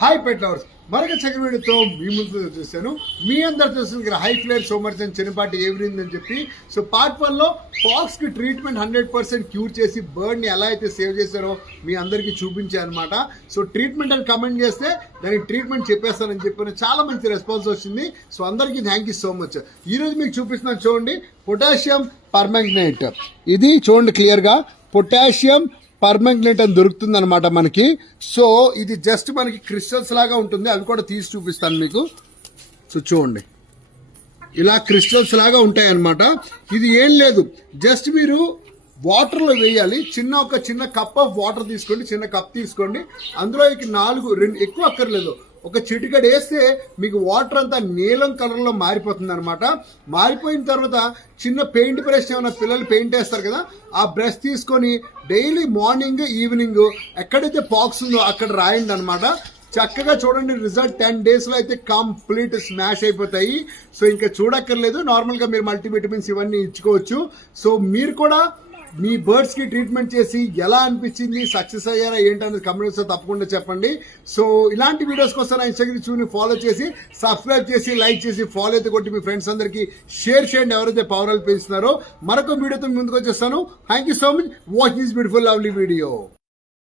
Hi pet lovers, మరొక చక్కని వీడియోతో మీ ముందు చూశాను. మీ అందరు తెలుసు ఇక్కడ హై ఫ్లేర్ సోమర్జన్ చిన్నపాటి ఏవరిందని చెప్పి. సో పార్ట్ 1 లో పాక్స్ కి ట్రీట్మెంట్ 100% క్యూర్ చేసి బర్డ్ ని ఎలా అయితే సేవ్ చేశారో మీ అందరికి చూపించాను అనమాట. సో ట్రీట్మెంట్ అని కమెంట్ చేస్తే దానికి ట్రీట్మెంట్ చెప్పేస్తానని చెప్పిన చాలా మంచి రెస్పాన్స్ వచ్చింది. సో అందరికీ థ్యాంక్ యూ సో మచ్. ఈ రోజు మీకు చూపిస్తున్నాను చూడండి, పొటాషియం పర్మాంగనేట్. ఇది చూడండి క్లియర్ గా పొటాషియం పర్మాంగనేట్ అని దొరుకుతుంది అనమాట మనకి. సో ఇది జస్ట్ మనకి క్రిస్టల్స్ లాగా ఉంటుంది, అవి కూడా తీసి చూపిస్తాను మీకు. సో చూడండి, ఇలా క్రిస్టల్స్ లాగా ఉంటాయి అనమాట. ఇది ఏం లేదు, జస్ట్ మీరు వాటర్లో వేయాలి. ఒక చిన్న కప్ ఆఫ్ వాటర్ తీసుకోండి, చిన్న కప్ తీసుకోండి. అందులో 2 ఎక్కువ అక్కర్లేదు, ఒక చిటికెడు వేస్తే మీకు వాటర్ అంతా నీలం కలర్లో మారిపోతుంది అనమాట. మారిపోయిన తర్వాత చిన్న పెయింట్ బ్రష్, ఏమైనా పిల్లలు పెయింట్ వేస్తారు కదా, ఆ బ్రష్ తీసుకొని డైలీ మార్నింగ్ ఈవినింగ్ ఎక్కడైతే పాక్స్ ఉందో అక్కడ రాయండి అనమాట. చక్కగా చూడండి, రిజల్ట్ 10 days లో అయితే కంప్లీట్ స్మాష్ అయిపోతాయి. సో ఇంకా చూడక్కర్లేదు, నార్మల్గా మీరు మల్టీవిటమిన్స్ ఇవన్నీ ఇచ్చుకోవచ్చు. సో మీరు కూడా మీ బర్డ్స్ కి ట్రీట్మెంట్ చేసి ఎలా అనిపించింది, సక్సెస్ అయ్యారా ఏంటనేది కమెంట్స్ లో తప్పకుండా చెప్పండి. సో ఇలాంటి వీడియోస్ కోసం నా ఇన్స్టాగ్రామ్ ఫాలో చేసి, సబ్స్క్రైబ్ చేసి, లైక్ చేసి, ఫాలో అయితే కొట్టి మీ ఫ్రెండ్స్ అందరికి షేర్ చేయండి ఎవరైతే పవర్ పెంచుతున్నారో. మరొక వీడియోతో ముందుకు వచ్చేస్తాను. Thank you so much watching this beautiful lovely video.